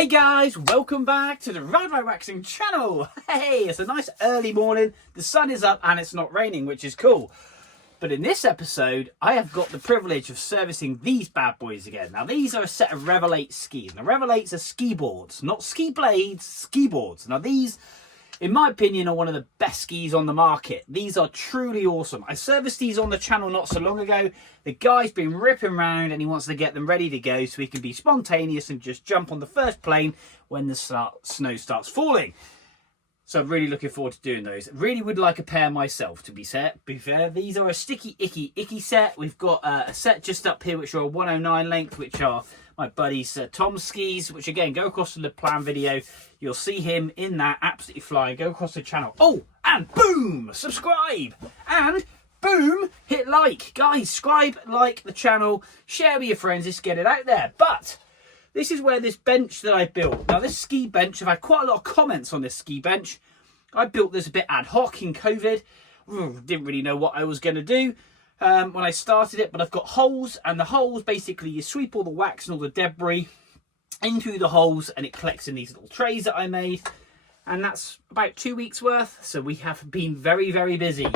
Hey guys, welcome back to the Ride My Waxing channel. Hey, it's a nice early morning, the sun is up and it's not raining, which is cool. But in this episode, I have got the privilege of servicing these bad boys again. Now these are a set of RVL 8 skis. Now RVL 8s are ski boards, not ski blades, ski boards. Now these, in my opinion, are one of the best skis on the market. These are truly awesome. I serviced these on the channel not so long ago. The guy's been ripping around and he wants to get them ready to go so he can be spontaneous and just jump on the first plane when the snow starts falling. So I'm really looking forward to doing those. Really would like a pair myself, to be fair. These are a sticky, icky set. We've got a set just up here which are a 109 length, which are my buddy's Tom's skis, which again, go across to the plan video. You'll see him in that, absolutely flying. Go across the channel. Oh, and boom, subscribe. And boom, hit like. Guys, subscribe, like the channel, share with your friends, let's get it out there. But this is where this bench that I built. Now this ski bench, I've had quite a lot of comments on this ski bench. I built this a bit ad hoc in COVID. Didn't really know what I was going to do when I started it, but I've got holes, and the holes, basically you sweep all the wax and all the debris in through the holes and it collects in these little trays that I made. And that's about 2 weeks worth. So we have been very, very busy.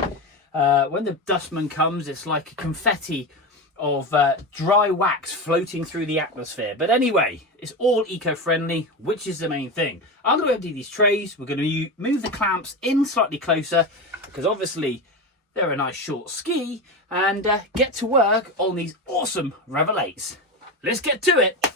When the dustman comes, it's like a confetti of dry wax floating through the atmosphere. But anyway, it's all eco-friendly, which is the main thing. I'm going to empty these trays. We're going to move the clamps in slightly closer because obviously they're a nice short ski, and get to work on these awesome RVL 8s. Let's get to it.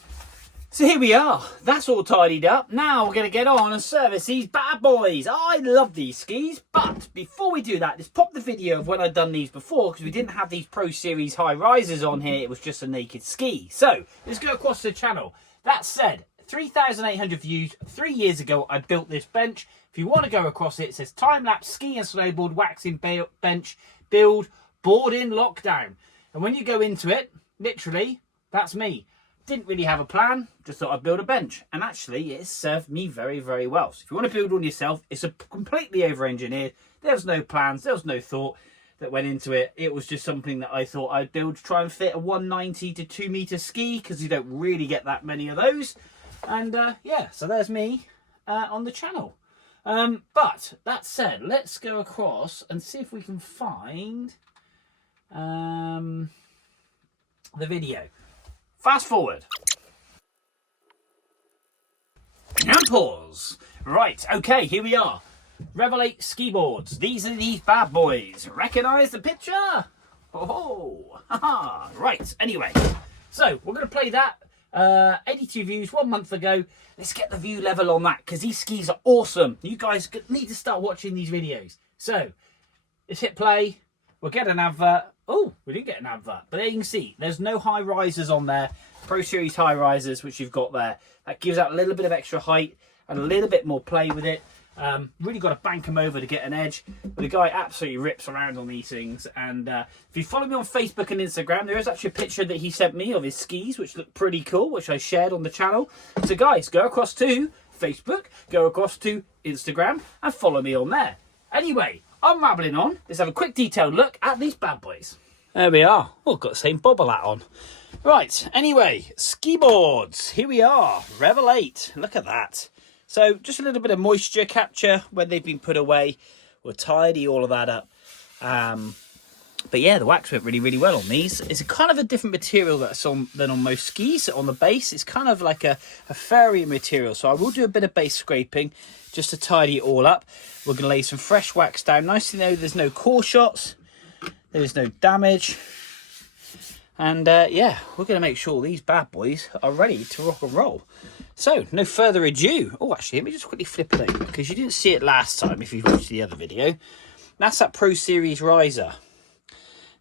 So here we are, that's all tidied up. Now we're going to get on and service these bad boys. I love these skis, but before we do that, let's pop the video of when I've done these before, because we didn't have these Pro Series high risers on here, it was just a naked ski. So let's go across the channel. That said, 3,800 views. 3 years ago I built this bench. If you want to go across it, it says time-lapse ski and snowboard waxing bench build board in lockdown. And when you go into it, literally, that's me. Didn't really have a plan, just thought I'd build a bench, and actually it served me very, very well. So if you want to build one yourself, it's a completely over-engineered. There was no plans, there was no thought that went into it. It was just something that I thought I'd build to try and fit a 190 to 2 meter ski, because you don't really get that many of those. And yeah, so there's me on the channel. But that said, let's go across and see if we can find the video. Fast forward. And pause. Right, okay, here we are. RVL 8 ski boards. These are these bad boys. Recognise the picture? Oh, haha. Right, anyway. So, we're going to play that. 82 views 1 month ago. Let's get the view level on that, because these skis are awesome. You guys need to start watching these videos. So, let's hit play. We'll get an advert. Oh, we didn't get an advert. But there you can see, there's no high risers on there. Pro Series high risers, which you've got there. That gives out a little bit of extra height and a little bit more play with it. Really got to bank them over to get an edge. But the guy absolutely rips around on these things. And if you follow me on Facebook and Instagram, there is actually a picture that he sent me of his skis, which look pretty cool, which I shared on the channel. So guys, go across to Facebook, go across to Instagram, and follow me on there. Anyway, I'm rambling on. Let's have a quick detailed look at these bad boys. There we are. Oh, got the same bobble hat on. Right, anyway, ski boards. Here we are, RVL 8. Look at that. So just a little bit of moisture capture when they've been put away. We'll tidy all of that up. But yeah, the wax went really, really well on these. It's a kind of a different material than on most skis. On the base, it's kind of like a fairy material. So I will do a bit of base scraping just to tidy it all up. We're going to lay some fresh wax down. Nice to know there's no core shots. There's no damage. And yeah, we're going to make sure these bad boys are ready to rock and roll. So, no further ado. Oh, actually, let me just quickly flip it over, because you didn't see it last time if you've watched the other video. That's that Pro Series riser.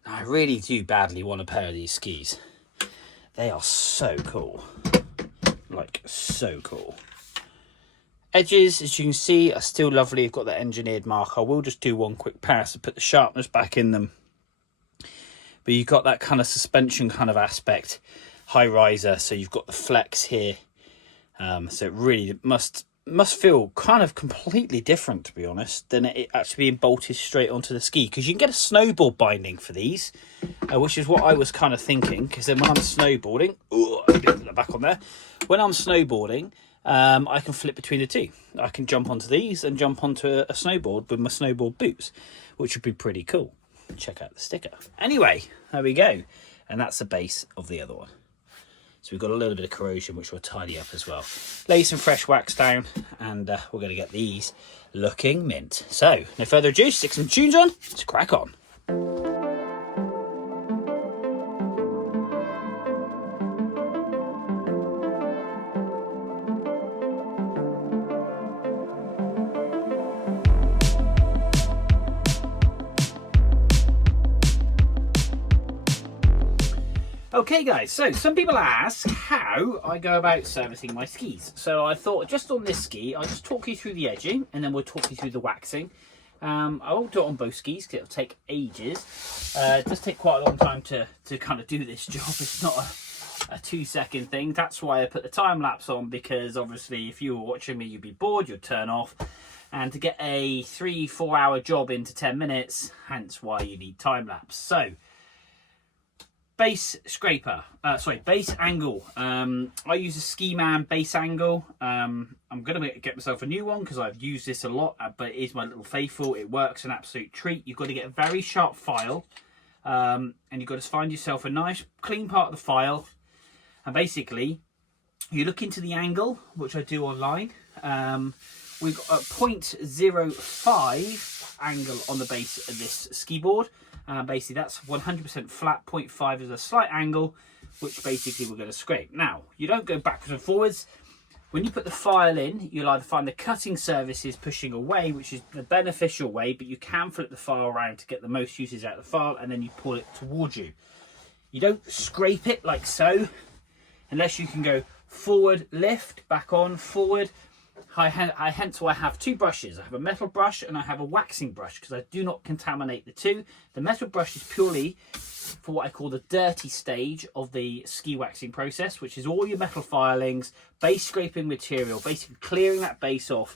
Now, I really do badly want a pair of these skis. They are so cool. Like, so cool. Edges, as you can see, are still lovely. I've got that engineered mark. I will just do one quick pass to put the sharpness back in them. But you've got that kind of suspension kind of aspect. High riser, so you've got the flex here. So it really must feel kind of completely different, to be honest, than it actually being bolted straight onto the ski. Because you can get a snowboard binding for these, which is what I was kind of thinking. Because then when I'm snowboarding, oh, back on there. When I'm snowboarding, I can flip between the two. I can jump onto these and jump onto a snowboard with my snowboard boots, which would be pretty cool. Check out the sticker. Anyway, there we go. And that's the base of the other one. So we've got a little bit of corrosion, which we'll tidy up as well. Lay some fresh wax down, and we're going to get these looking mint. So, no further ado, stick some tunes on, let's crack on. Okay guys, so some people ask how I go about servicing my skis. So I thought just on this ski, I'll just talk you through the edging and then we'll talk you through the waxing. I won't do it on both skis because it'll take ages. It does take quite a long time to kind of do this job. It's not a 2-second thing. That's why I put the time lapse on, because obviously if you were watching me, you'd be bored, you'd turn off. And to get a 3-4 hour job into 10 minutes, hence why you need time lapse. So, base angle. I use a Ski Man base angle. I'm going to get myself a new one because I've used this a lot, but it is my little faithful. It works an absolute treat. You've got to get a very sharp file, and you've got to find yourself a nice clean part of the file. And basically, you look into the angle, which I do online. We've got a 0.05 angle on the base of this ski board. Basically that's 100% flat. 0.5 is a slight angle, which basically we're going to scrape. Now, you don't go backwards and forwards. When you put the file in, you'll either find the cutting surfaces pushing away, which is the beneficial way, but you can flip the file around to get the most uses out of the file, and then you pull it towards you. You don't scrape it like so, unless you can go forward, lift, back on, forward. Hence why I have two brushes. I have a metal brush and I have a waxing brush, because I do not contaminate the two. The metal brush is purely for what I call the dirty stage of the ski waxing process, which is all your metal filings, base scraping material, basically clearing that base off.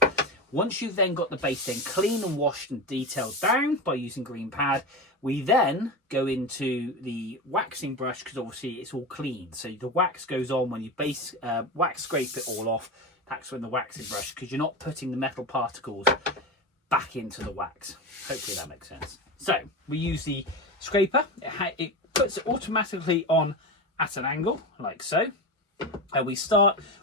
Once you've then got the base then clean and washed and detailed down by using green pad, we then go into the waxing brush, because obviously it's all clean. So the wax goes on when you base wax scrape it all off. That's when the waxing brush, because you're not putting the metal particles back into the wax. Hopefully that makes sense. So we use the scraper. It puts it automatically on at an angle, like so. And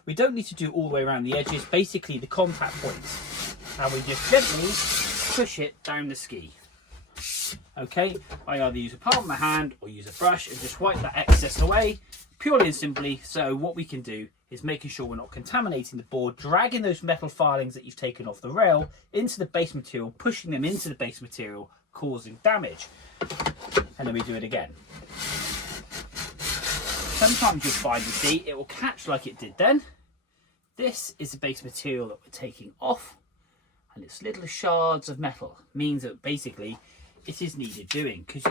we don't need to do all the way around the edges, basically the contact points. And we just gently push it down the ski. Okay, I either use a palm of my hand or use a brush and just wipe that excess away, purely and simply. So what we can do is making sure we're not contaminating the board, dragging those metal filings that you've taken off the rail into the base material, pushing them into the base material, causing damage. And then we do it again. Sometimes you'll find, you see, it will catch like it did then. This is the base material that we're taking off, and it's little shards of metal. Means that basically it is needed doing, because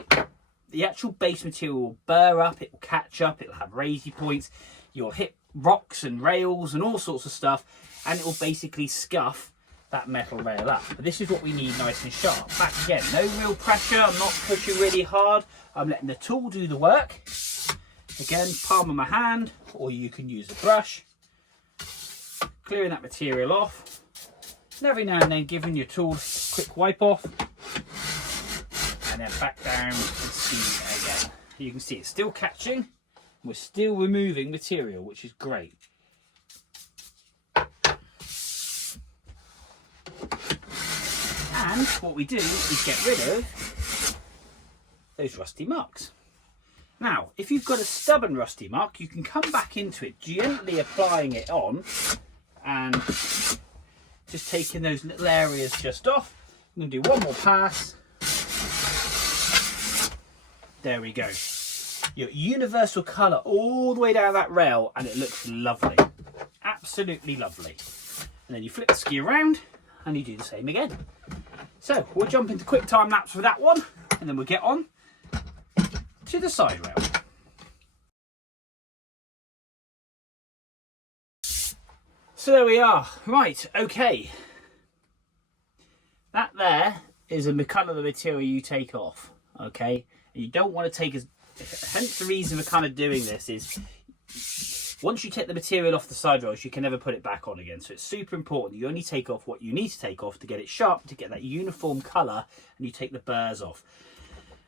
the actual base material will burr up, it will catch up, it will have raisy points, you'll hit rocks and rails and all sorts of stuff, and it will basically scuff that metal rail up. But this is what we need nice and sharp. Back again, no real pressure, I'm not pushing really hard, I'm letting the tool do the work. Again, palm of my hand, or you can use a brush, clearing that material off, and every now and then giving your tool a quick wipe off, and then back down and ski again. You can see it's still catching, we're still removing material, which is great. And what we do is get rid of those rusty marks. Now, if you've got a stubborn rusty mark, you can come back into it, gently applying it on and just taking those little areas just off. I'm going to do one more pass. There we go. Your universal colour all the way down that rail, and it looks lovely. Absolutely lovely. And then you flip the ski around and you do the same again. So we'll jump into quick time lapse for that one, and then we'll get on to the side rail. So there we are. Right, okay. That there is a colour of the material you take off, okay? And you don't want to take as... Hence the reason we're kind of doing this is Once you take the material off the side rails, you can never put it back on again. So it's super important. You only take off what you need to take off to get it sharp, to get that uniform colour, and you take the burrs off.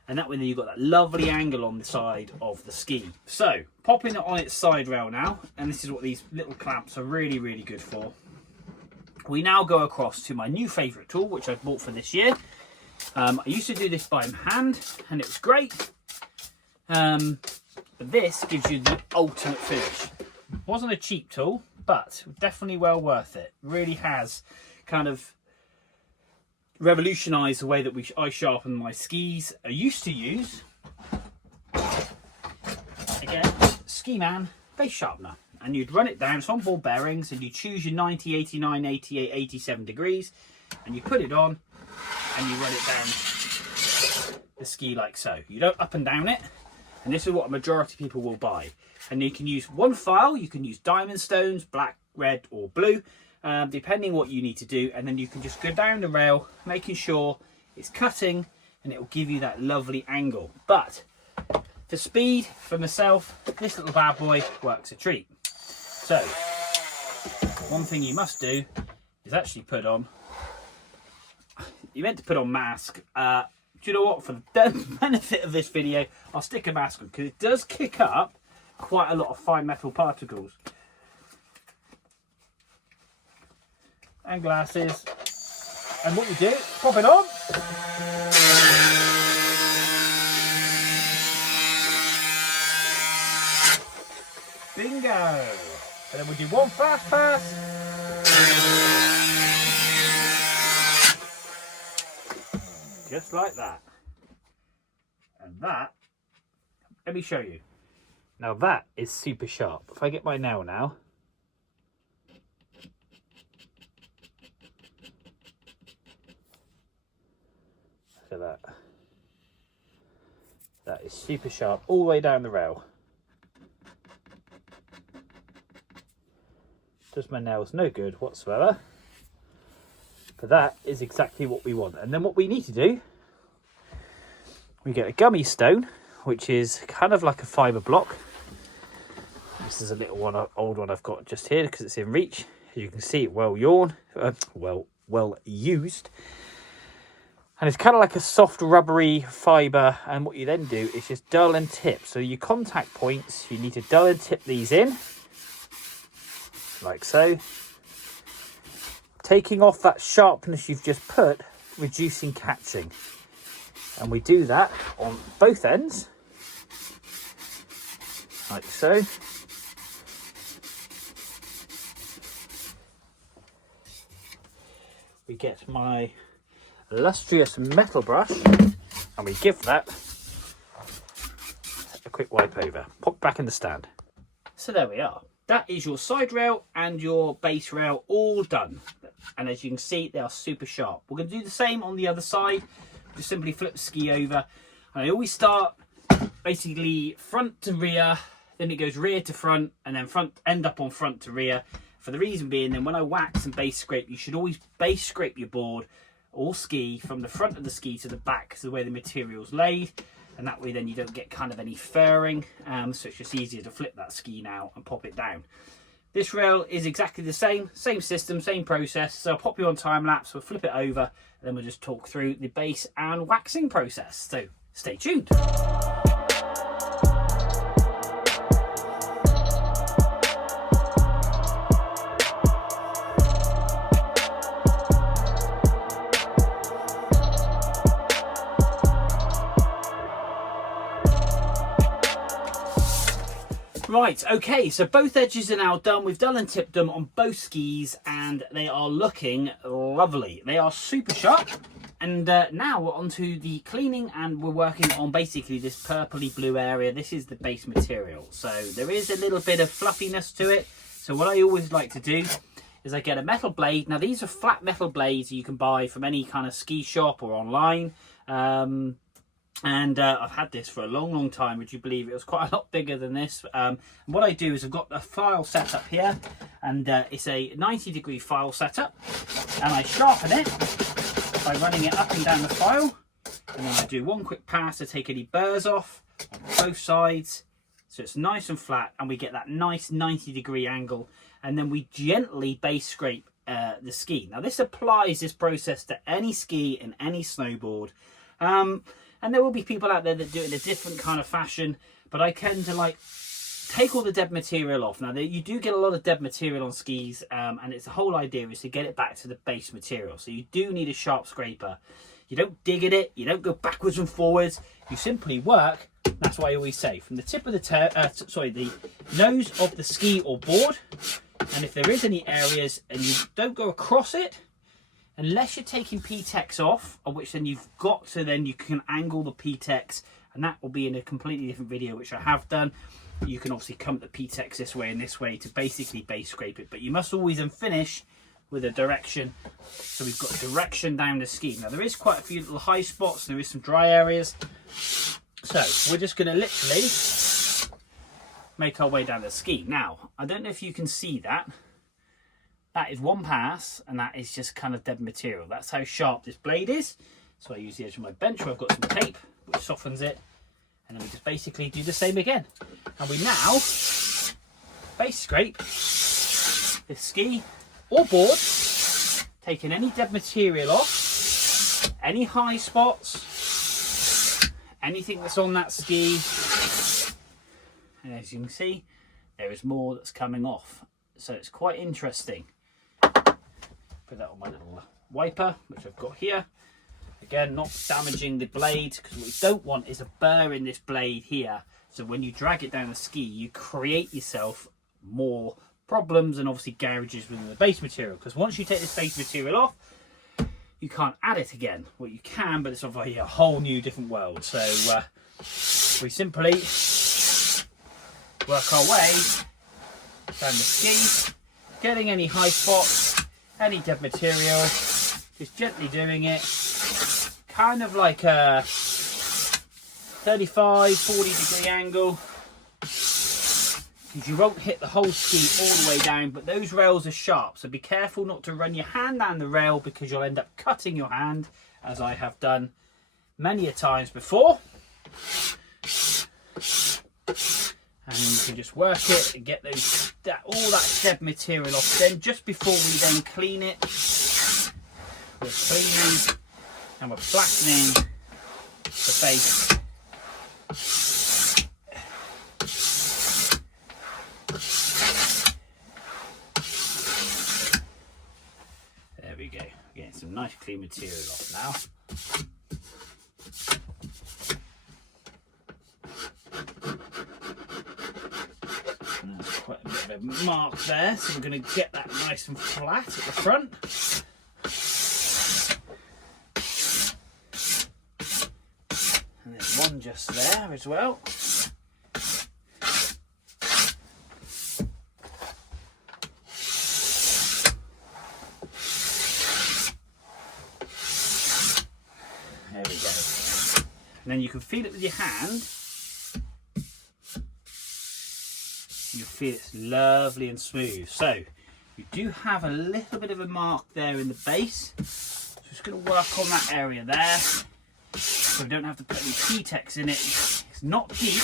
And that way then you've got that lovely angle on the side of the ski. So, popping it on its side rail now, and this is what these little clamps are really, really good for. We now go across to my new favourite tool, which I've bought for this year. I used to do this by hand, and it was great. But this gives you the ultimate finish. Wasn't a cheap tool, but definitely well worth it. Really has kind of revolutionised the way that I sharpen my skis. I used to use, again, Ski Man base sharpener, and you'd run it down. It's on ball bearings, and you choose your 90, 89, 88, 87 degrees, and you put it on, and you run it down the ski like so. You don't up and down it, and this is what a majority of people will buy. And you can use one file. You can use diamond stones, black, red, or blue, depending what you need to do. And then you can just go down the rail, making sure it's cutting, and it will give you that lovely angle. But for speed, for myself, this little bad boy works a treat. So one thing you must do is actually put on, you meant to put on mask. Do you know what, for the benefit of this video, I'll stick a mask on, because it does kick up quite a lot of fine metal particles. And glasses. And what we do, pop it on. Bingo. And then we do one fast pass. Just like that. And that, let me show you. Now that is super sharp. If I get my nail now, look at that. That is super sharp all the way down the rail. Does my nails no good whatsoever. But that is exactly what we want. And then what we need to do, we get a gummy stone, which is kind of like a fibre block. This is a little one, old one I've got just here because it's in reach. As you can see, well used. And it's kind of like a soft rubbery fibre. And what you then do is just dull and tip. So your contact points, you need to dull and tip these in, like so. Taking off that sharpness you've just put, reducing catching. And we do that on both ends, like so. We get my illustrious metal brush, and we give that a quick wipe over. Pop back in the stand. So there we are. That is your side rail and your base rail all done. And as you can see, they are super sharp. We're going to do the same on the other side. Just simply flip the ski over. And I always start basically front to rear, then it goes rear to front, and then end up on front to rear. For the reason being, then when I wax and base scrape, you should always base scrape your board or ski from the front of the ski to the back, because of the way the material's laid. And that way then you don't get kind of any furring. So it's just easier to flip that ski now and pop it down. This rail is exactly the same system, same process. So I'll pop you on time lapse, we'll flip it over, and then we'll just talk through the base and waxing process. So stay tuned. Right, okay, so both edges are now done. We've done and tipped them on both skis, and they are looking lovely. They are super sharp. And now we're on to the cleaning, and we're working on basically this purpley blue area. This is the base material. So there is a little bit of fluffiness to it. So what I always like to do is I get a metal blade. Now these are flat metal blades you can buy from any kind of ski shop or online. And I've had this for a long time. Would you believe it was quite a lot bigger than this? And what I do is I've got a file set up here, and it's a 90-degree file setup, and I sharpen it by running it up and down the file, and then I do one quick pass to take any burrs off on both sides. so it's nice and flat, and we get that nice 90-degree angle, and then we gently base scrape the ski. Now this applies this process to any ski and any snowboard, and there will be people out there that do it in a different kind of fashion, but I tend to like take all the dead material off. Now you do get a lot of dead material on skis, and it's the whole idea is to get it back to the base material. So you do need a sharp scraper. You don't dig at it, you don't go backwards and forwards, you simply work. That's why I always say, from the tip of the nose of the ski or board, and if there is any areas and you don't go across it, unless you're taking P-Tex off, of which then you've got to, then you can angle the P-Tex, and that will be in a completely different video, which I have done. You can obviously come the P-Tex this way and this way to basically base scrape it, but you must always then finish with a direction. So we've got direction down the ski. Now there is quite a few little high spots, there is some dry areas. So we're just going to literally make our way down the ski. Now, I don't know if you can see that. That is one pass, and that is just kind of dead material. That's how sharp this blade is. So I use the edge of my bench where I've got some tape, which softens it. And then we just basically do the same again. And we now base scrape the ski or board, taking any dead material off, any high spots, anything that's on that ski. And as you can see, there is more that's coming off. So it's quite interesting. Put that on my little wiper, which I've got here. Again, not damaging the blade, because what we don't want is a burr in this blade here. So when you drag it down the ski, you create yourself more problems and obviously garages within the base material. Because once you take this base material off, you can't add it again. Well, you can, but it's obviously a whole new different world. So we simply work our way down the ski, getting any high spots, any dead material, just gently doing it, kind of like a 35, 40 degree angle, because you won't hit the whole ski all the way down, but those rails are sharp, so be careful not to run your hand down the rail, because you'll end up cutting your hand, as I have done many a times before. And you can just work it and get all that dead material off. Then just before we then clean it, we're cleaning and we're flattening the base. There we go. Getting some nice clean material off now. Quite a bit of a mark there, so we're going to get that nice and flat at the front. And there's one just there as well. There we go. And then you can feel it with your hand. You'll feel it's lovely and smooth. So you do have a little bit of a mark there in the base. So just going to work on that area there. So we don't have to put any P-Tex in it. It's not deep.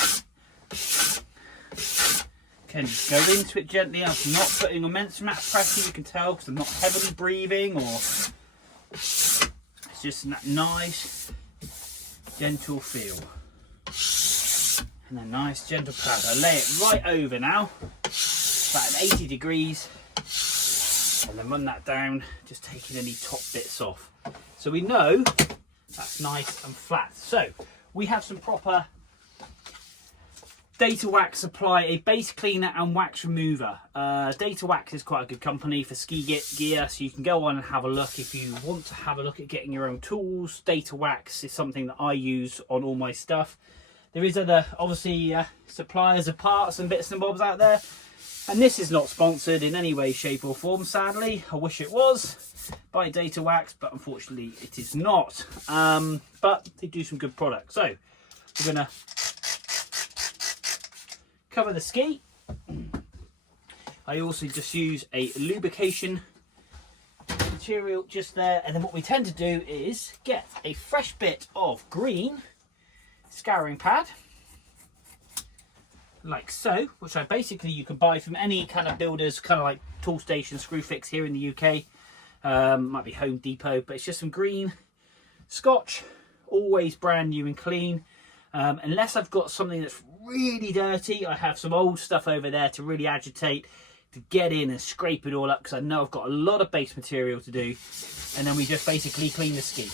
Can just go into it gently. I'm not putting immense amount of pressure, you can tell, because I'm not heavily breathing, or it's just that nice gentle feel. And a nice gentle pad. I lay it right over now, about 80 degrees, and then run that down, just taking any top bits off. So we know that's nice and flat. So we have some proper Data Wax supply a base cleaner and wax remover. Data Wax is quite a good company for ski gear, so you can go on and have a look if you want to have a look at getting your own tools. Data Wax is something that I use on all my stuff. There is other, obviously, suppliers of parts and bits and bobs out there. And this is not sponsored in any way, shape or form, sadly. I wish it was, by Data Wax, but unfortunately it is not. But they do some good products. So, we're going to cover the ski. I also just use a lubrication material just there. And then what we tend to do is get a fresh bit of green scouring pad, like so, which I basically you can buy from any kind of builders, kind of like Toolstation, Screwfix here in the UK. Might be Home Depot, but it's just some green Scotch, always brand new and clean. Unless I've got something that's really dirty, I have some old stuff over there to really agitate, to get in and scrape it all up, because I know I've got a lot of base material to do. And then we just basically clean the ski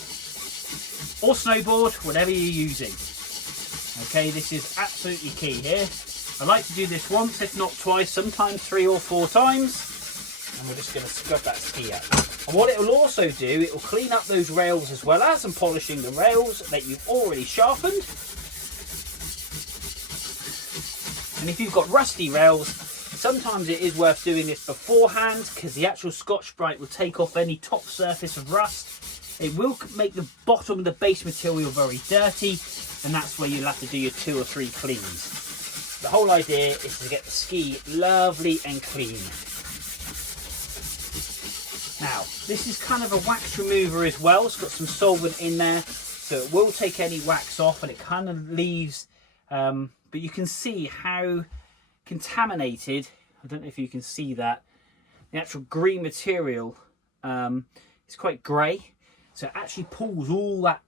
or snowboard, whatever you're using. Okay, this is absolutely key here. I like to do this once, if not twice, sometimes 3 or 4 times. And we're just going to scrub that ski up. And what it will also do, it will clean up those rails as well as, and polishing the rails that you've already sharpened. And if you've got rusty rails, sometimes it is worth doing this beforehand, because the actual Scotch-Brite will take off any top surface of rust. It will make the bottom of the base material very dirty, and that's where you'll have to do your 2 or 3 cleans. The whole idea is to get the ski lovely and clean. Now, this is kind of a wax remover as well. It's got some solvent in there, so it will take any wax off, and it kind of leaves, but you can see how contaminated, I don't know if you can see that, the actual green material is quite grey. So it actually pulls all that,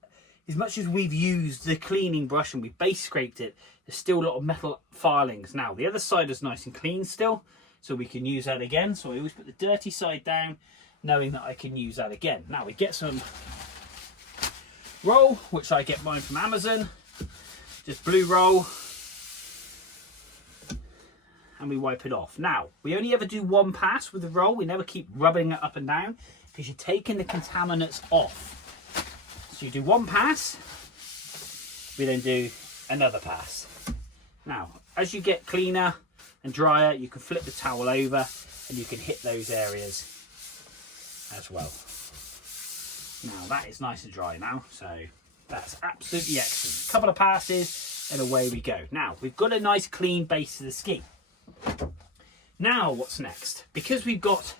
as much as we've used the cleaning brush and we've base scraped it, there's still a lot of metal filings. Now the other side is nice and clean still, so we can use that again. So I always put the dirty side down, knowing that I can use that again. Now we get some roll, which I get mine from Amazon, just blue roll, and we wipe it off. Now, we only ever do 1 pass with the roll. We never keep rubbing it up and down, because you're taking the contaminants off. So you do 1 pass, we then do another pass. Now, as you get cleaner and drier, you can flip the towel over and you can hit those areas as well. Now, that is nice and dry now, so that's absolutely excellent. A couple of passes and away we go. Now, we've got a nice clean base of the ski. Now, what's next? Because we've got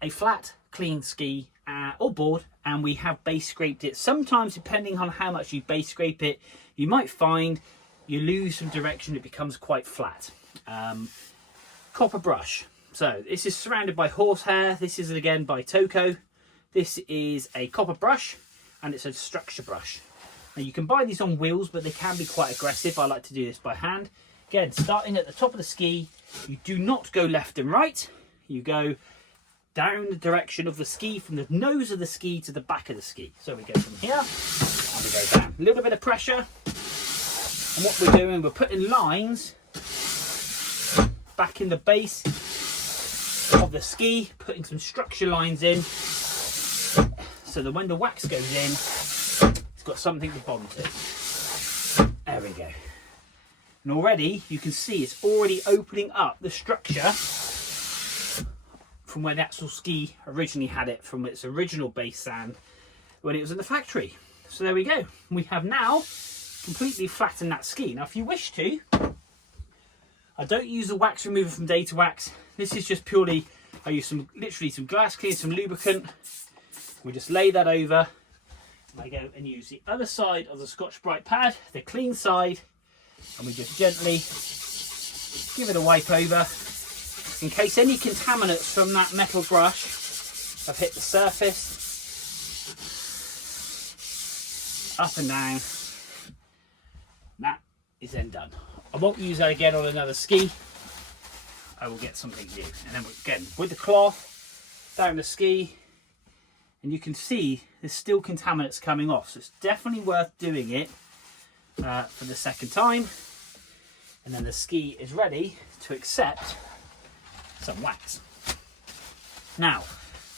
a flat, clean ski or board, and we have base scraped it, sometimes depending on how much you base scrape it, you might find you lose some direction, it becomes quite flat. Copper brush. So this is surrounded by horsehair. This is again by Toco. This is a copper brush, and it's a structure brush. Now you can buy these on wheels, but they can be quite aggressive. I like to do this by hand. Again, starting at the top of the ski, you do not go left and right. You go down the direction of the ski, from the nose of the ski to the back of the ski. So we go from here and we go down. A little bit of pressure. And what we're doing, we're putting lines back in the base of the ski, putting some structure lines in, so that when the wax goes in, it's got something to bond to. There we go. And already you can see it's already opening up the structure from where the actual ski originally had it, from its original base sand when it was in the factory. So there we go. We have now completely flattened that ski. Now if you wish to, I don't use the wax remover from Data Wax. This is just purely, I use literally some glass clean, some lubricant. We just lay that over, and I go and use the other side of the Scotch-Brite pad, the clean side, and we just gently give it a wipe over, in case any contaminants from that metal brush have hit the surface. Up and down. That is then done. I won't use that again on another ski. I will get something new. And then again, with the cloth, down the ski, and you can see there's still contaminants coming off. So it's definitely worth doing it for the second time. And then the ski is ready to accept some wax. Now,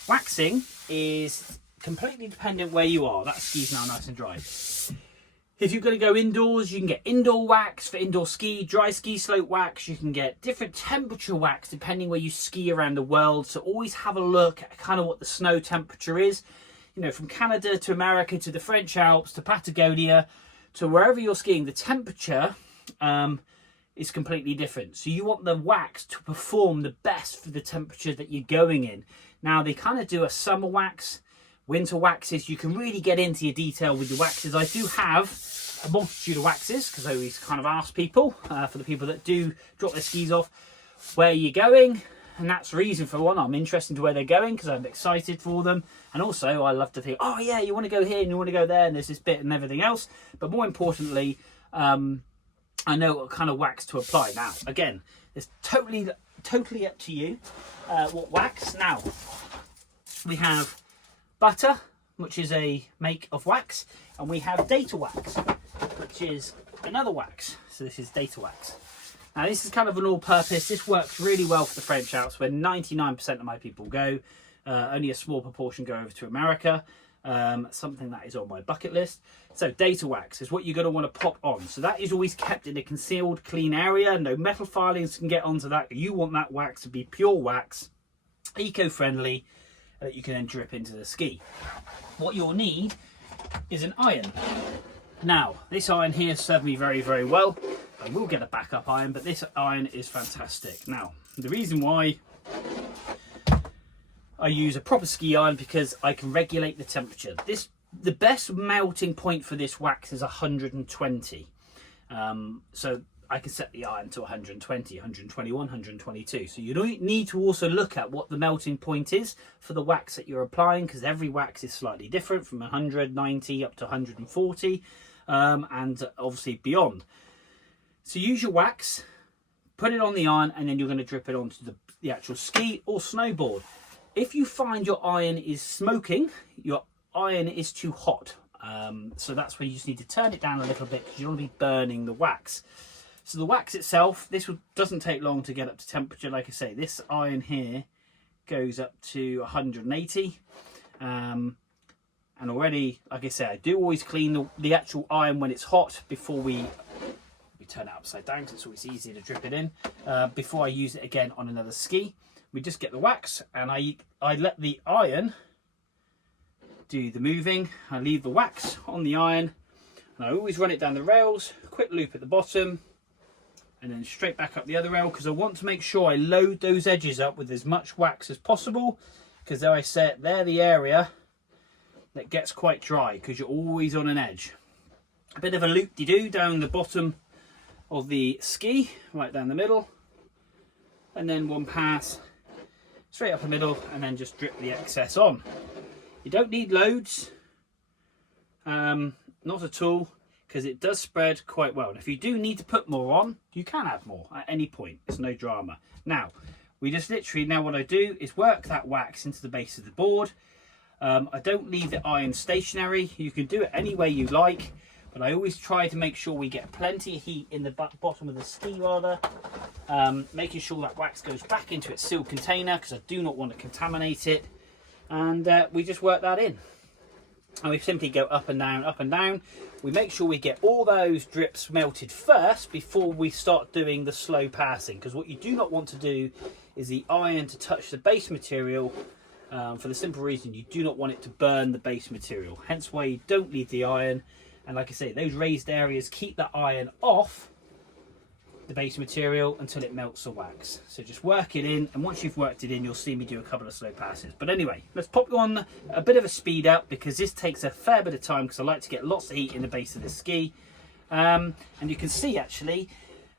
waxing is completely dependent where you are. That ski's now nice and dry. If you're going to go indoors, you can get indoor wax for indoor ski, dry ski slope wax. You can get different temperature wax depending where you ski around the world. So always have a look at kind of what the snow temperature is. You know, from Canada to America to the French Alps to Patagonia to wherever you're skiing, the temperature is completely different. So you want the wax to perform the best for the temperature that you're going in. Now they kind of do a summer wax, winter waxes. You can really get into your detail with the waxes. I do have a multitude of waxes, because I always kind of ask people, for the people that do drop their skis off, where you're going. And that's the reason, for one, I'm interested to where they're going, because I'm excited for them. And also, I love to think, oh yeah, you want to go here and you want to go there and there's this bit and everything else. But more importantly, I know what kind of wax to apply. Now, again, it's totally up to you what wax. Now, we have butter, which is a make of wax, and we have data wax, which is another wax. So this is data wax. Now this is kind of an all-purpose. This works really well for the French Alps, where 99% of my people go. Only a small proportion go over to America. Something that is on my bucket list. So data wax is what you're going to want to pop on. So that is always kept in a concealed, clean area. No metal filings can get onto that. You want that wax to be pure wax, eco-friendly, that you can then drip into the ski. What you'll need is an iron. Now, this iron here served me very, very well. I will get a backup iron, but this iron is fantastic. Now, the reason why I use a proper ski iron, because I can regulate the temperature. The best melting point for this wax is 120. So I can set the iron to 120, 121, 122. So you don't need to also look at what the melting point is for the wax that you're applying, because every wax is slightly different, from 190 up to 140, and obviously beyond. So use your wax, put it on the iron, and then you're going to drip it onto the actual ski or snowboard. If you find your iron is smoking, your iron is too hot. So that's where you just need to turn it down a little bit, because you don't want to be burning the wax. So the wax itself, doesn't take long to get up to temperature. Like I say, this iron here goes up to 180. And already, like I say, I do always clean the actual iron when it's hot before we turn it upside down, because it's always easier to drip it in. Before I use it again on another ski. We just get the wax, and I let the iron do the moving. I leave the wax on the iron, and I always run it down the rails, quick loop at the bottom, and then straight back up the other rail, because I want to make sure I load those edges up with as much wax as possible, because though I said, they're the area that gets quite dry, because you're always on an edge. A bit of a loop-de-doo down the bottom of the ski, right down the middle, and then one pass straight up the middle, and then just drip the excess on. You don't need loads, not at all, because it does spread quite well. And if you do need to put more on, you can add more at any point. It's no drama. Now, we just literally, now what I do is work that wax into the base of the board. I don't leave the iron stationary. You can do it any way you like, but I always try to make sure we get plenty of heat in the bottom of the ski, rather. Making sure that wax goes back into its sealed container, because I do not want to contaminate it. And we just work that in. And we simply go up and down, up and down. We make sure we get all those drips melted first before we start doing the slow passing, because what you do not want to do is the iron to touch the base material, for the simple reason you do not want it to burn the base material. Hence why you don't leave the iron. And like I say, those raised areas keep that iron off the base material until it melts the wax. So just work it in, and once you've worked it in, you'll see me do a couple of slow passes. But anyway, let's pop you on a bit of a speed up, because this takes a fair bit of time, because I like to get lots of heat in the base of the ski. And you can see, actually,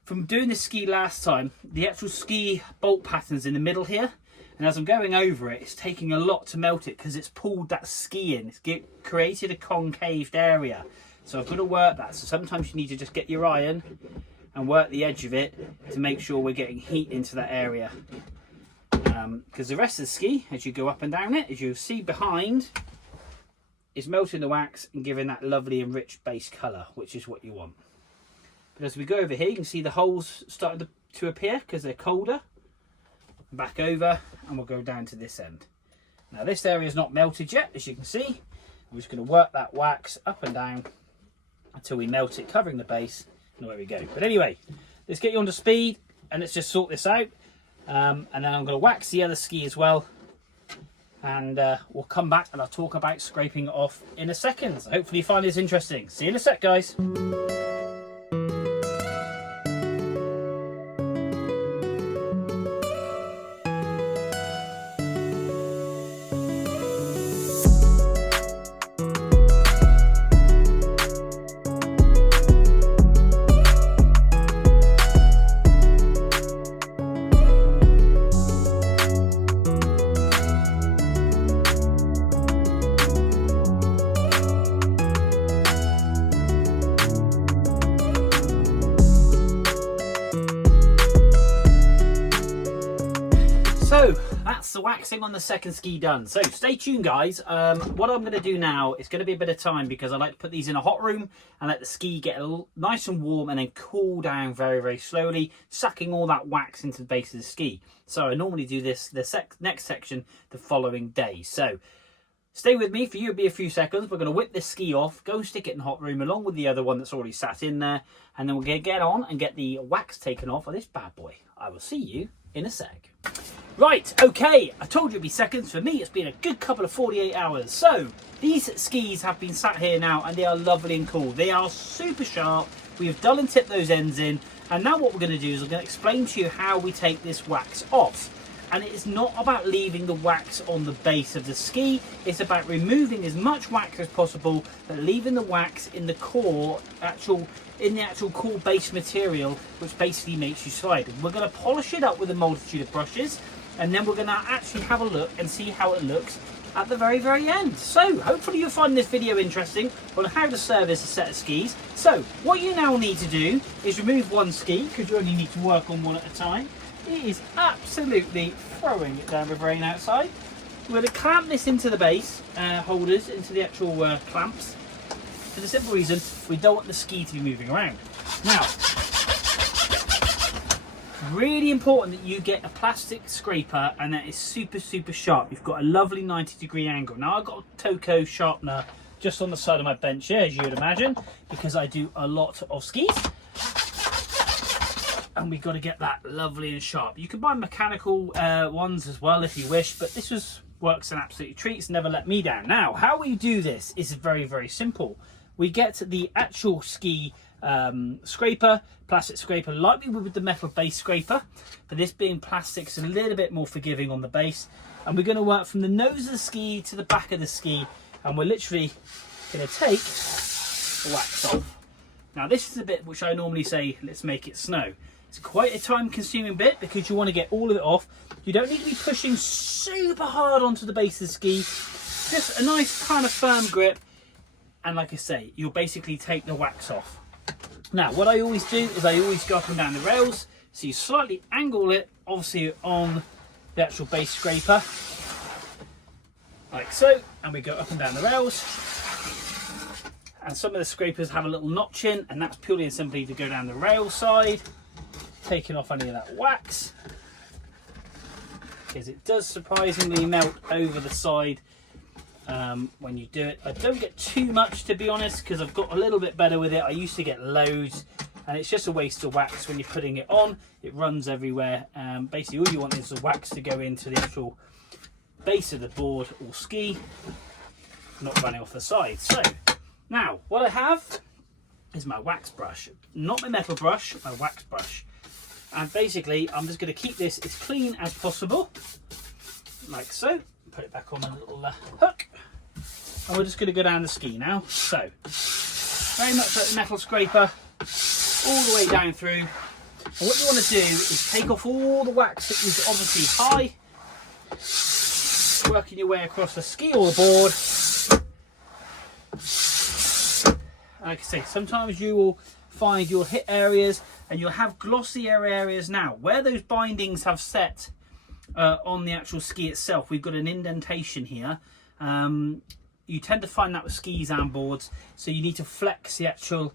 from doing this ski last time, the actual ski bolt pattern's in the middle here. And as I'm going over it, it's taking a lot to melt it, because it's pulled that ski in. It's created a concaved area. So I've got to work that. So sometimes you need to just get your iron and work the edge of it to make sure we're getting heat into that area. Because the rest of the ski, as you go up and down it, as you'll see behind, is melting the wax and giving that lovely and rich base colour, which is what you want. But as we go over here, you can see the holes starting to appear because they're colder. Back over, and we'll go down to this end. Now this area is not melted yet, as you can see. We're just going to work that wax up and down until we melt it, covering the base, and away we go. But anyway, let's get you onto speed, and let's just sort this out. And then I'm going to wax the other ski as well, and we'll come back and I'll talk about scraping off in a second. So hopefully you find this interesting. See you in a sec, guys. that's the waxing on the second ski done. So stay tuned, guys. What I'm going to do now is going to be a bit of time because I like to put these in a hot room and let the ski get nice and warm and then cool down very, very slowly, sucking all that wax into the base of the ski. So I normally do this next section the following day. So stay with me. For you, it'll be a few seconds. We're going to whip this ski off, go and stick it in the hot room along with the other one that's already sat in there. And then we're going to get on and get the wax taken off of this bad boy. I will see you in a sec. Right, okay, I told you it'd be seconds. For me, it's been a good couple of 48 hours. So, these skis have been sat here now and they are lovely and cool. They are super sharp. We have dull and tipped those ends in. And now what we're going to do is I'm going to explain to you how we take this wax off. And it is not about leaving the wax on the base of the ski. It's about removing as much wax as possible, but leaving the wax in the core, in the actual core base material, which basically makes you slide. We're going to polish it up with a multitude of brushes, and then we're going to actually have a look and see how it looks at the very, very end. So hopefully you'll find this video interesting on how to service a set of skis. So what you now need to do is remove one ski, because you only need to work on one at a time. It is absolutely throwing it down with rain outside. We're going to clamp this into the base holders, into the actual clamps, for the simple reason we don't want the ski to be moving around. Now, really important that you get a plastic scraper, and that is super, super sharp. You've got a lovely 90-degree angle. Now, I've got a Toco sharpener just on the side of my bench here, as you would imagine, because I do a lot of skis. And we've got to get that lovely and sharp. You can buy mechanical ones as well if you wish, but this works an absolute treat. It's never let me down. Now, how we do this is very, very simple. We get the actual ski scraper, plastic scraper, like we would with the metal base scraper, but this being plastic, it's a little bit more forgiving on the base. And we're going to work from the nose of the ski to the back of the ski, and we're literally going to take the wax off. Now, this is the bit which I normally say, let's make it snow. It's quite a time-consuming bit because you want to get all of it off. You don't need to be pushing super hard onto the base of the ski. Just a nice kind of firm grip. And like I say, you'll basically take the wax off. Now, what I always do is I always go up and down the rails. So you slightly angle it, obviously, on the actual base scraper. Like so. And we go up and down the rails. And some of the scrapers have a little notch in, and that's purely and simply to go down the rail side, taking off any of that wax, because it does surprisingly melt over the side when you do it. I don't get too much, to be honest, because I've got a little bit better with it. I used to get loads, and it's just a waste of wax when you're putting it on. It runs everywhere. Basically all you want is the wax to go into the actual base of the board or ski, not running off the side. So now what I have is my wax brush, not my metal brush, my wax brush. And basically, I'm just going to keep this as clean as possible, like so. Put it back on a little hook, and we're just going to go down the ski now. So, very much like the metal scraper, all the way down through. And what you want to do is take off all the wax that is obviously high, working your way across the ski or the board. Like I say, sometimes you will find you'll hit areas and you'll have glossier areas. Now, where those bindings have set on the actual ski itself, we've got an indentation here. You tend to find that with skis and boards, so you need to flex the actual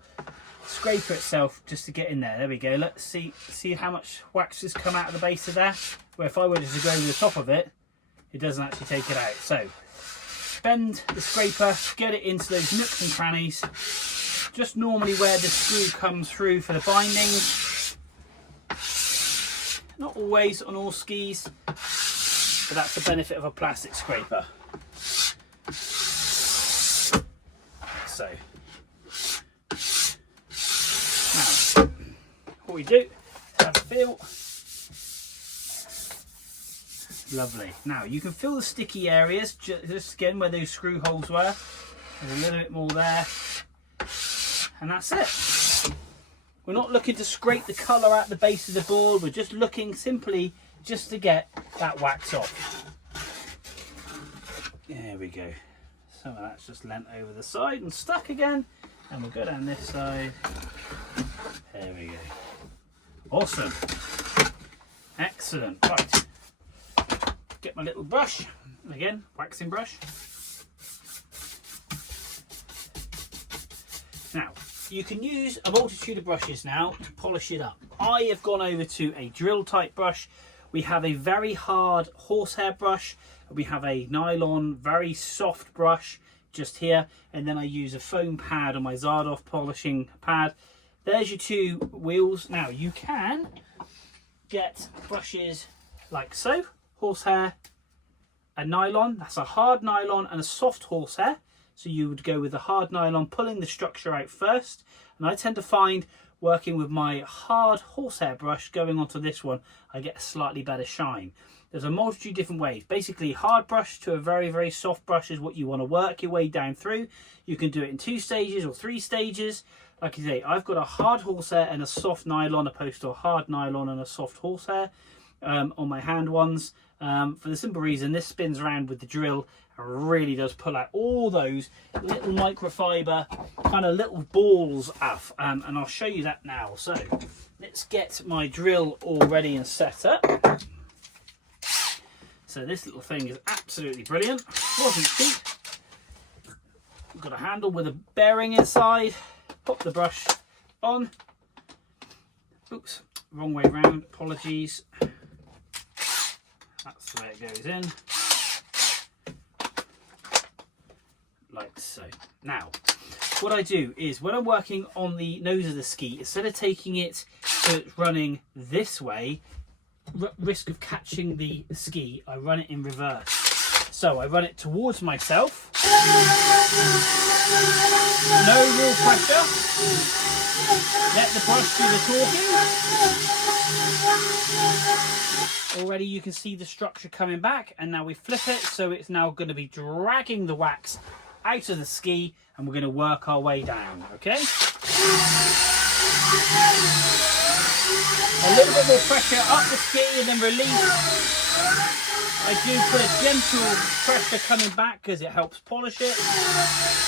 scraper itself just to get in there. There we go. Let's see how much wax has come out of the base of there, where if I were to go over the top of it, it doesn't actually take it out. So bend the scraper, get it into those nooks and crannies, just normally where the screw comes through for the binding. Not always on all skis, but that's the benefit of a plastic scraper. So now what we do is have a feel. Lovely. Now you can feel the sticky areas just again where those screw holes were. There's a little bit more there, and that's it. We're not looking to scrape the colour out the base of the board. We're just looking simply just to get that wax off. There we go. Some of that's just leant over the side and stuck again. And we'll go down this side. There we go. Awesome. Excellent. Right. get my little brush, again, waxing brush. Now, you can use a multitude of brushes now to polish it up. I have gone over to a drill type brush. We have a very hard horsehair brush. We have a nylon, very soft brush just here. And then I use a foam pad on my Zardoff polishing pad. There's your two wheels. Now, you can get brushes like so. Horsehair and nylon. That's a hard nylon and a soft horsehair. So you would go with the hard nylon, pulling the structure out first. And I tend to find working with my hard horsehair brush going onto this one, I get a slightly better shine. There's a multitude of different ways. Basically, hard brush to a very, very soft brush is what you want to work your way down through. You can do it in 2 stages or 3 stages. Like I say, I've got a hard horsehair and a soft nylon opposed to a hard nylon and a soft horsehair on my hand ones. For the simple reason, this spins around with the drill and really does pull out all those little microfiber kind of little balls off. And I'll show you that now. So let's get my drill all ready and set up. So this little thing is absolutely brilliant. Wasn't cheap. Got a handle with a bearing inside. Pop the brush on. Oops, wrong way round. Apologies. That's the way it goes in. Like so. Now, what I do is when I'm working on the nose of the ski, instead of taking it so it's running this way, risk of catching the ski, I run it in reverse. So I run it towards myself. No real pressure. Let the brush do the talking. Already you can see the structure coming back, and now we flip it, so it's now going to be dragging the wax out of the ski, and we're going to work our way down, okay? A little bit more pressure up the ski and then release. I do put a gentle pressure coming back because it helps polish it.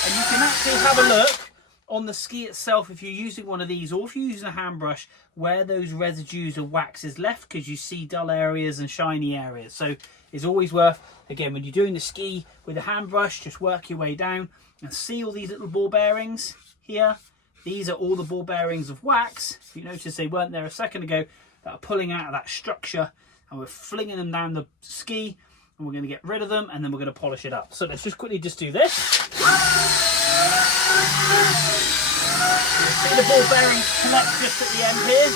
And you can actually have a look on the ski itself if you're using one of these, or if you're using a hand brush, where those residues of wax is left, because you see dull areas and shiny areas. So it's always worth, again, when you're doing the ski with a hand brush, just work your way down and see all these little ball bearings here. These are all the ball bearings of wax. If you notice they weren't there a second ago, that are pulling out of that structure, and we're flinging them down the ski, and we're going to get rid of them, and then we're going to polish it up. So let's just quickly just do this. See the ball bearings connect just at the end here.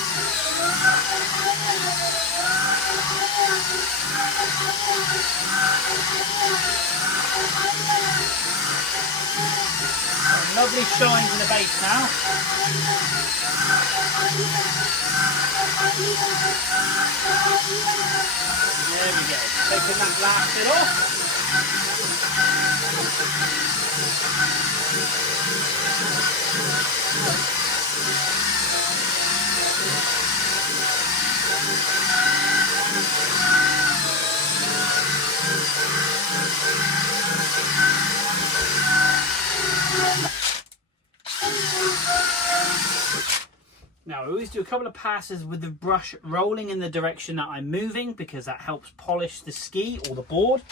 Lovely shines in the base now. There we go. Taking that last bit off. Now I always do a couple of passes with the brush rolling in the direction that I'm moving, because that helps polish the ski or the board,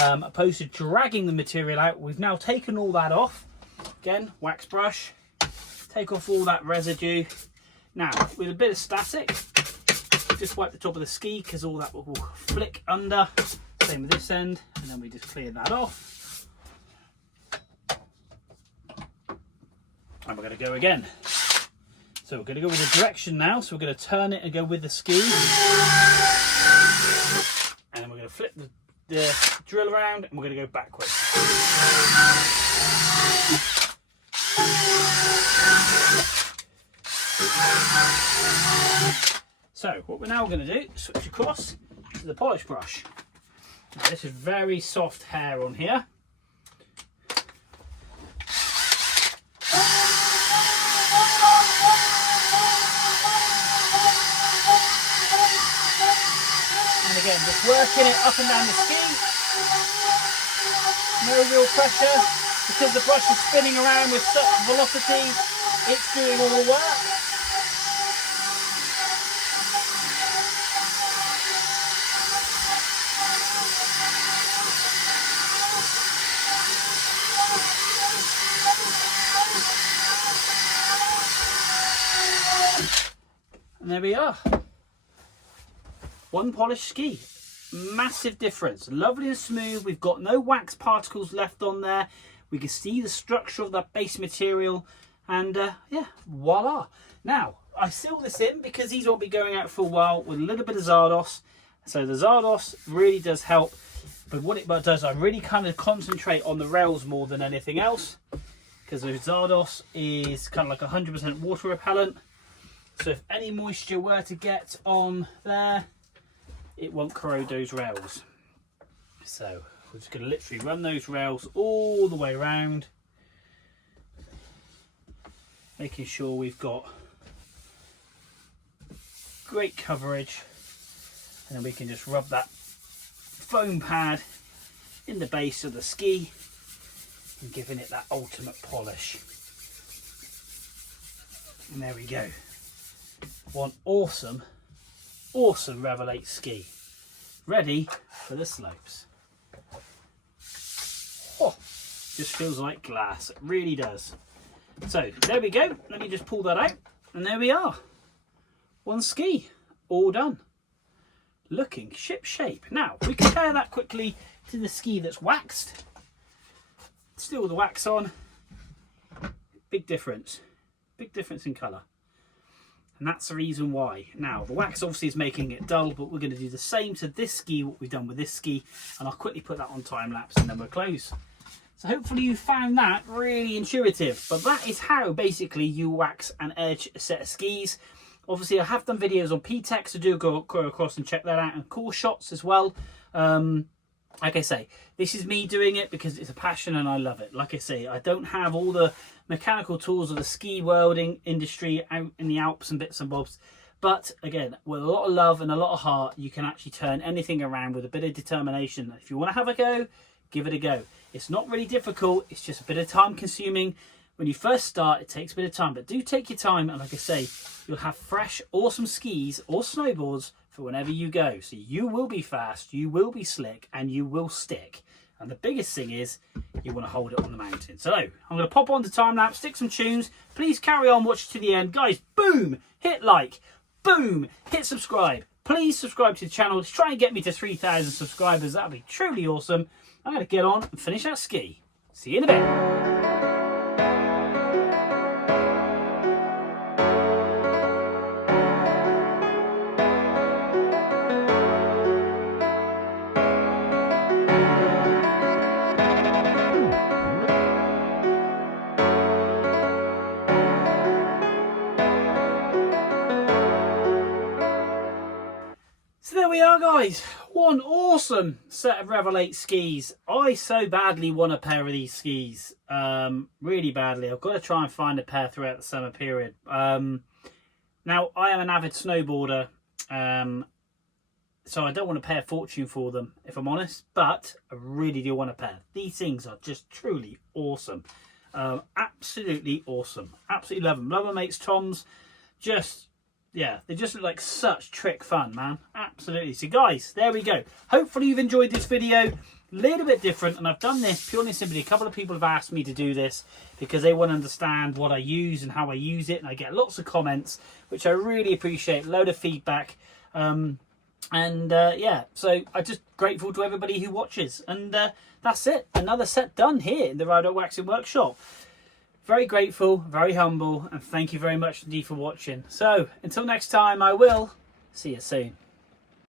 opposed to dragging the material out. We've now taken all that off. Again, wax brush, take off all that residue. Now with a bit of static, just wipe the top of the ski, because all that will flick under. Same with this end, and then we just clear that off. And we're going to go again. So we're going to go with the direction now. So we're going to turn it and go with the ski. And then we're going to flip the drill around, and we're going to go backwards. So what we're now going to do, switch across to the polish brush. Now this is very soft hair on here. Again, just working it up and down the ski. No real pressure, because the brush is spinning around with such velocity, it's doing all the work. And there we are. One polished ski. Massive difference. Lovely and smooth. We've got no wax particles left on there. We can see the structure of that base material. And yeah, voila. Now, I seal this in because these won't be going out for a while with a little bit of Zardos. So the Zardos really does help. But what it does, I really kind of concentrate on the rails more than anything else. Because the Zardos is kind of like 100% water repellent. So if any moisture were to get on there, it won't corrode those rails. So we're just going to literally run those rails all the way around, making sure we've got great coverage, and then we can just rub that foam pad in the base of the ski and giving it that ultimate polish. And there we go. One awesome Revel 8 ski, ready for the slopes. Oh, just feels like glass, it really does. So there we go, let me just pull that out, and there we are. One ski, all done. Looking ship shape. Now, we compare that quickly to the ski that's waxed. Still the wax on. Big difference in colour. And that's the reason why. Now, the wax obviously is making it dull, but we're going to do the same to this ski, what we've done with this ski. And I'll quickly put that on time lapse and then we'll close. So hopefully you found that really intuitive. But that is how basically you wax and edge a set of skis. Obviously, I have done videos on P-Tech, so do go across and check that out, and course shots as well. Like I say, this is me doing it because it's a passion and I love it. Like I say, I don't have all the mechanical tools of the ski welding industry out in the Alps and bits and bobs. But again, with a lot of love and a lot of heart, you can actually turn anything around with a bit of determination. If you want to have a go, give it a go. It's not really difficult. It's just a bit of time consuming. When you first start, it takes a bit of time, but do take your time. And like I say, you'll have fresh, awesome skis or snowboards for whenever you go. So you will be fast, you will be slick, and you will stick. And the biggest thing is you want to hold it on the mountain. So I'm going to pop on to time lapse, stick some tunes. Please carry on, watch to the end. Guys, boom, hit like, boom, hit subscribe. Please subscribe to the channel. Let's try and get me to 3,000 subscribers. That'd be truly awesome. I'm going to get on and finish that ski. See you in a bit. So there we are, guys. One awesome set of Revel 8 skis. I so badly want a pair of these skis. Really badly. I've got to try and find a pair throughout the summer period. Now, I am an avid snowboarder. So I don't want to pay a fortune for them, if I'm honest. But I really do want a pair. These things are just truly awesome. Absolutely awesome. Absolutely love them. Love my mates Tom's. Yeah, they just look like such trick fun, man. Absolutely. So guys, there we go. Hopefully you've enjoyed this video. A little bit different, and I've done this purely and simply. A couple of people have asked me to do this because they want to understand what I use and how I use it, and I get lots of comments, which I really appreciate. Load of feedback. Yeah, so I'm just grateful to everybody who watches. And that's it. Another set done here in the RRW Waxing Workshop. Very grateful, very humble, and thank you very much indeed for watching. So, until next time, I will see you soon.